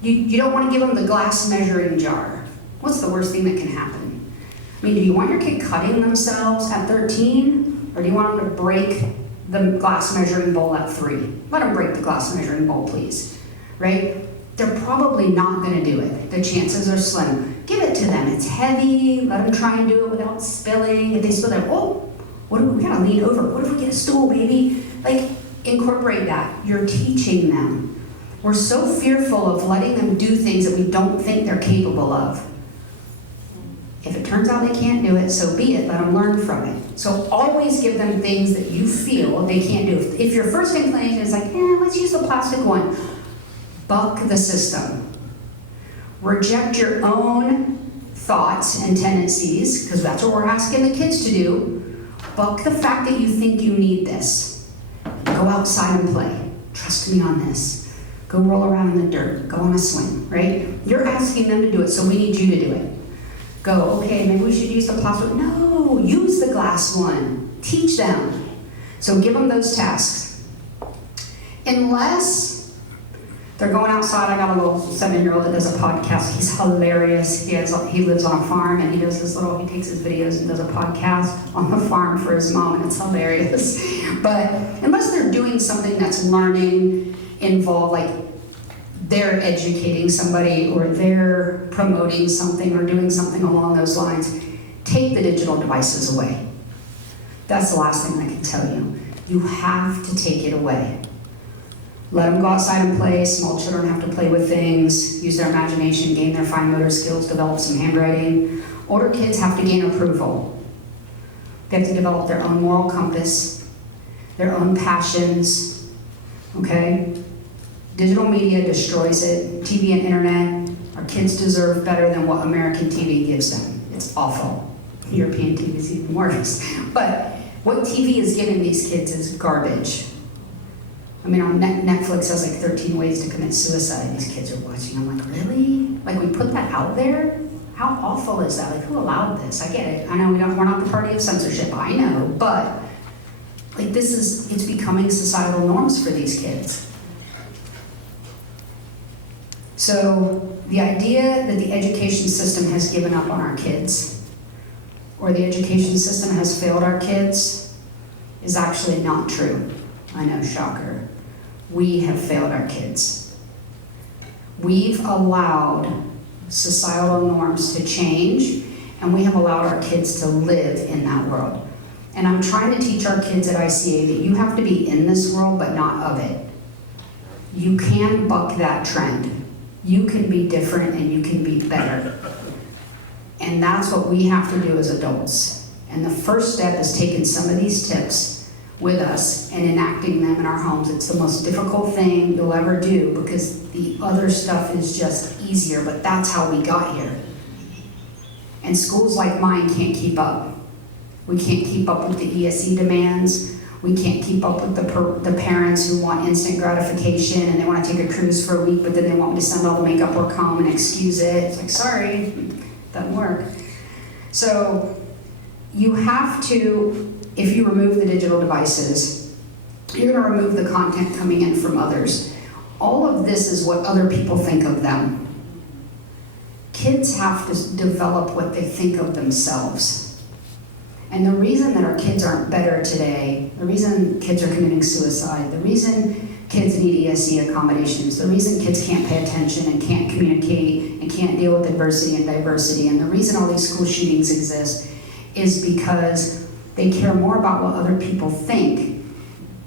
You don't want to give them the glass measuring jar. What's the worst thing that can happen? I mean, do you want your kid cutting themselves at 13? Or do you want them to break the glass measuring bowl at 3? Let them break the glass measuring bowl, please. Right? They're probably not going to do it. The chances are slim. Give it to them. It's heavy. Let them try and do it without spilling. If they spill, they're, oh, we gotta lean over. What if we get a stool, baby? Like, incorporate that. You're teaching them. We're so fearful of letting them do things that we don't think they're capable of. If it turns out they can't do it, so be it. Let them learn from it. So always give them things that you feel they can't do. If your first inclination is like, let's use the plastic one, buck the system. Reject your own thoughts and tendencies, because that's what we're asking the kids to do. Buck the fact that you think you need this. Go outside and play. Trust me on this. Go roll around in the dirt. Go on a swing, right? You're asking them to do it, so we need you to do it. Go, okay, maybe we should use the plastic. No, use the glass one. Teach them. So give them those tasks. Unless they're going outside. I got a little 7-year-old that does a podcast. He's hilarious. He lives on a farm and he takes his videos and does a podcast on the farm for his mom, and it's hilarious. But unless they're doing something that's learning involved, like they're educating somebody or they're promoting something or doing something along those lines, take the digital devices away. That's the last thing I can tell you. You have to take it away. Let them go outside and play. Small children have to play with things, use their imagination, gain their fine motor skills, develop some handwriting. Older kids have to gain approval. They have to develop their own moral compass, their own passions, okay? Digital media destroys it. TV and internet. Our kids deserve better than what American TV gives them. It's awful. European TV is even worse. But what TV is giving these kids is garbage. I mean, on Netflix has like 13 ways to commit suicide. These kids are watching. I'm like, really? Like, we put that out there? How awful is that? Like, who allowed this? I get it. I know we're not the party of censorship. I know, but like, it's becoming societal norms for these kids. So the idea that the education system has given up on our kids, or the education system has failed our kids, is actually not true. I know, shocker. We have failed our kids. We've allowed societal norms to change, and we have allowed our kids to live in that world. And I'm trying to teach our kids at ICA that you have to be in this world, but not of it. You can buck that trend. You can be different and you can be better. And that's what we have to do as adults. And the first step is taking some of these tips with us and enacting them in our homes. It's the most difficult thing you'll ever do because the other stuff is just easier, but that's how we got here. And schools like mine can't keep up. We can't keep up with the ESE demands. We can't keep up with the parents who want instant gratification and they want to take a cruise for a week, but then they want me to send all the makeup work home and excuse it. It's like, sorry, doesn't work. So you have to, if you remove the digital devices, you're going to remove the content coming in from others. All of this is what other people think of them. Kids have to develop what they think of themselves. And the reason that our kids aren't better today, the reason kids are committing suicide, the reason kids need ESE accommodations, the reason kids can't pay attention and can't communicate and can't deal with adversity and diversity, and the reason all these school shootings exist is because they care more about what other people think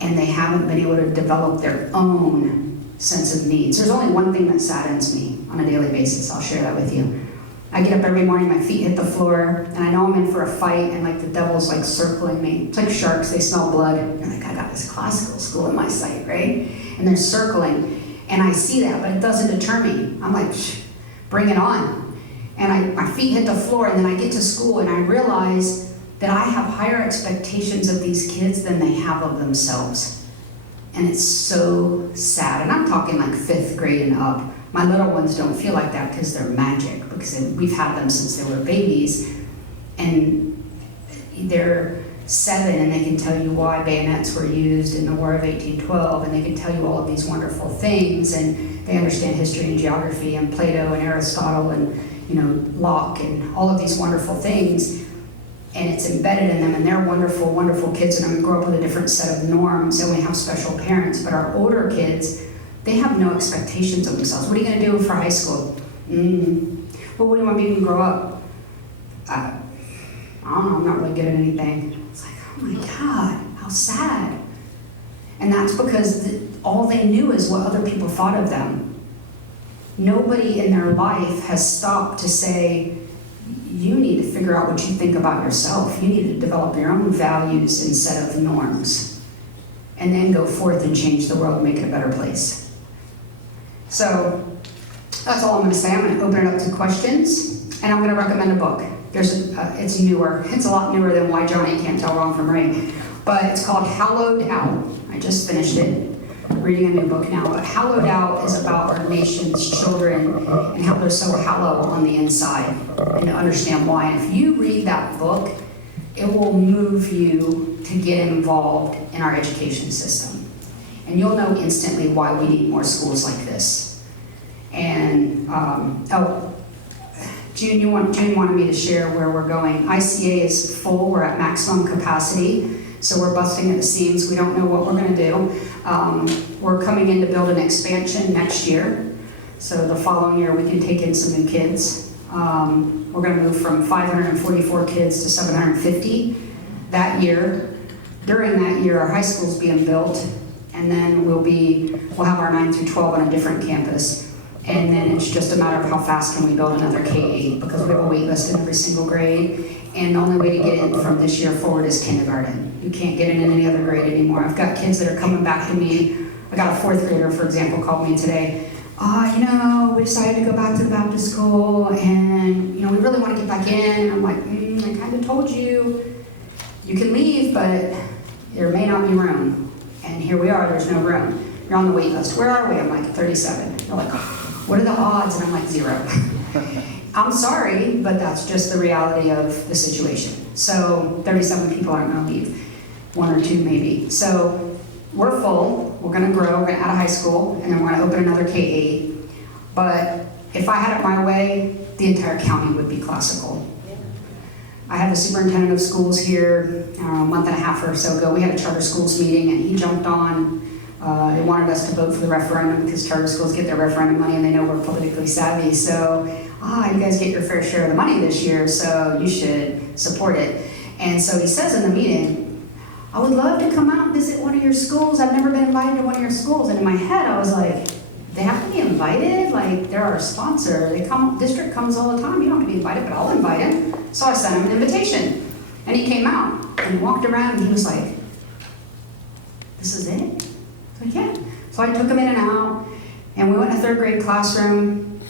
and they haven't been able to develop their own sense of needs. There's only one thing that saddens me on a daily basis. I'll share that with you. I get up every morning, my feet hit the floor, and I know I'm in for a fight, and like the devil's like circling me. It's like sharks, they smell blood. You're like, I got this classical school in my sight, right? And they're circling, and I see that, but it doesn't deter me. I'm like, bring it on. And my feet hit the floor, and then I get to school, and I realize that I have higher expectations of these kids than they have of themselves. And it's so sad. And I'm talking like 5th grade and up. My little ones don't feel like that because they're magic, because we've had them since they were babies, and they're 7 and they can tell you why bayonets were used in the War of 1812, and they can tell you all of these wonderful things, and they understand history and geography and Plato and Aristotle and, you know, Locke and all of these wonderful things, and it's embedded in them, and they're wonderful, wonderful kids, and I'm gonna grow up with a different set of norms, and we have special parents. But our older kids, they have no expectations of themselves. What are you gonna do for high school? Well, what do you want to be when you grow up? I don't know, I'm not really good at anything. It's like, oh my God, how sad. And that's because all they knew is what other people thought of them. Nobody in their life has stopped to say, you need to figure out what you think about yourself. You need to develop your own values and set of norms, and then go forth and change the world and make it a better place. So that's all I'm going to say. I'm going to open it up to questions, and I'm going to recommend a book. It's newer. It's a lot newer than Why Johnny Can't Tell Wrong from Right. But it's called Hallowed Out. I just finished it. Reading a new book now, but Hallowed Out is about our nation's children and how they're so hollow on the inside, and to understand why. And if you read that book, it will move you to get involved in our education system. And you'll know instantly why we need more schools like this. And, June wanted me to share where we're going. ICA is full, we're at maximum capacity. So we're busting at the seams. We don't know what we're going to do. We're coming in to build an expansion next year. So the following year we can take in some new kids. We're going to move from 544 kids to 750 that year. During that year, our high school's being built, and then we'll have our 9 through 12 on a different campus. And then it's just a matter of how fast can we build another K-8, because we have a wait list in every single grade. And the only way to get in from this year forward is kindergarten. You can't get in any other grade anymore. I've got kids that are coming back to me. I got a 4th grader, for example, called me today. We decided to go back to the Baptist school, and we really want to get back in. I'm like, I kind of told you, you can leave, but there may not be room. And here we are, there's no room. You're on the wait list. Where are we? I'm like, 37. They're like, what are the odds? And I'm like, 0. I'm sorry, but that's just the reality of the situation. So 37 people aren't going to leave, 1 or 2 maybe. So we're full, we're going to grow, we're going to add a high school, and then we're going to open another K-8. But if I had it my way, the entire county would be classical. I had the superintendent of schools here, I don't know, a month and a half or so ago. We had a charter schools meeting, and he jumped on. They wanted us to vote for the referendum because charter schools get their referendum money, and they know we're politically savvy. So, you guys get your fair share of the money this year, so you should support it. And so he says in the meeting, I would love to come out and visit one of your schools. I've never been invited to one of your schools. And in my head, I was like, they have to be invited? Like, they're our sponsor. District comes all the time. You don't have to be invited, but I'll invite him. So I sent him an invitation. And he came out and walked around, and he was like, this is it? So yeah. So I took him in and out, and we went in a 3rd grade classroom.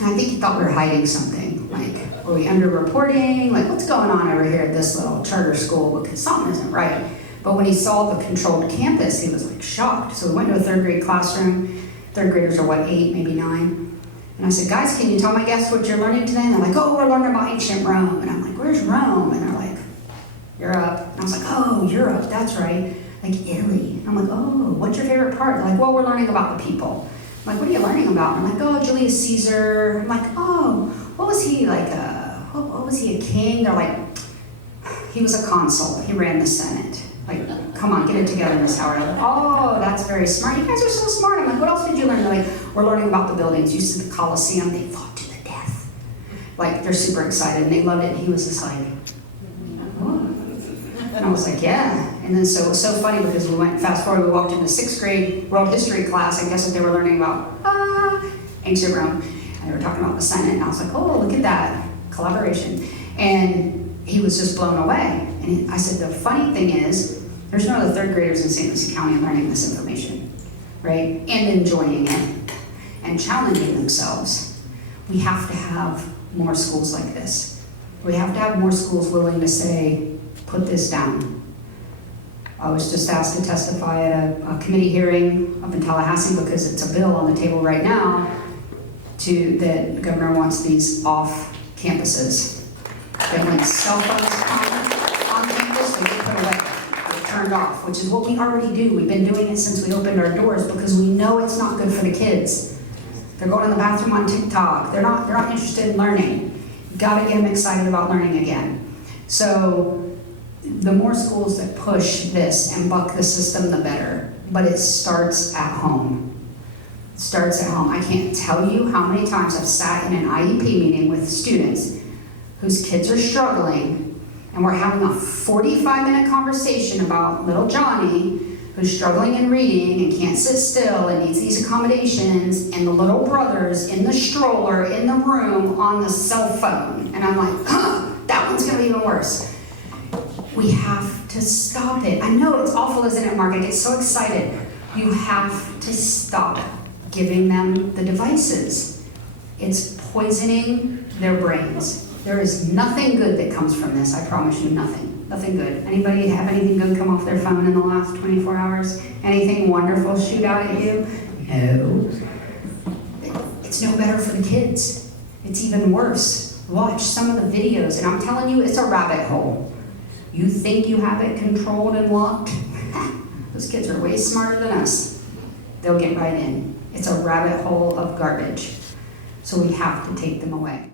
And I think he thought we were hiding something. Like, were we underreporting? Like, what's going on over here at this little charter school? Because something isn't right. But when he saw the controlled campus, he was like shocked. So we went to a 3rd grade classroom. 3rd graders are what, 8, maybe 9? And I said, guys, can you tell my guests what you're learning today? And they're like, we're learning about ancient Rome. And I'm like, where's Rome? And they're like, Europe. And I was like, Europe, that's right. Like Italy. And I'm like, what's your favorite part? They're like, we're learning about the people. I'm like, what are you learning about? And I'm like, Julius Caesar. I'm like, what was he like? What was he, a king? They're like, he was a consul. He ran the Senate. Like, come on, get it together, Miss Howard. I'm like, that's very smart. You guys are so smart. I'm like, what else did you learn? They're like, we're learning about the buildings. You see the Colosseum, they fought to the death. Like, they're super excited, and they loved it. And he was just like, And I was like, yeah. And then so it was so funny because fast forward, we walked into 6th grade world history class, and guess what they were learning about? Ancient Rome. And they were talking about the Senate, and I was like, look at that, collaboration. And he was just blown away. And I said, the funny thing is, there's no other 3rd graders in St. Lucie County learning this information, right? And enjoying it, and challenging themselves. We have to have more schools like this. We have to have more schools willing to say, put this down. I was just asked to testify at a committee hearing up in Tallahassee because it's a bill on the table right now that the governor wants these off campuses. They want cell phones on campus, they get put turned off, which is what we already do. We've been doing it since we opened our doors because we know it's not good for the kids. They're going in the bathroom on TikTok. They're not interested in learning. You've got to get them excited about learning again. So the more schools that push this and buck the system, the better. But it starts at home. It starts at home. I can't tell you how many times I've sat in an IEP meeting with students whose kids are struggling, and we're having a 45-minute conversation about little Johnny, who's struggling in reading and can't sit still and needs these accommodations, and the little brother's in the stroller in the room on the cell phone. And I'm like, that one's gonna be even worse. We have to stop it. I know it's awful, isn't it, Mark? I get so excited. You have to stop giving them the devices. It's poisoning their brains. There is nothing good that comes from this, I promise you, nothing. Nothing good. Anybody have anything good come off their phone in the last 24 hours? Anything wonderful shoot out at you? No. It's no better for the kids. It's even worse. Watch some of the videos, and I'm telling you, it's a rabbit hole. You think you have it controlled and locked? Those kids are way smarter than us. They'll get right in. It's a rabbit hole of garbage. So we have to take them away.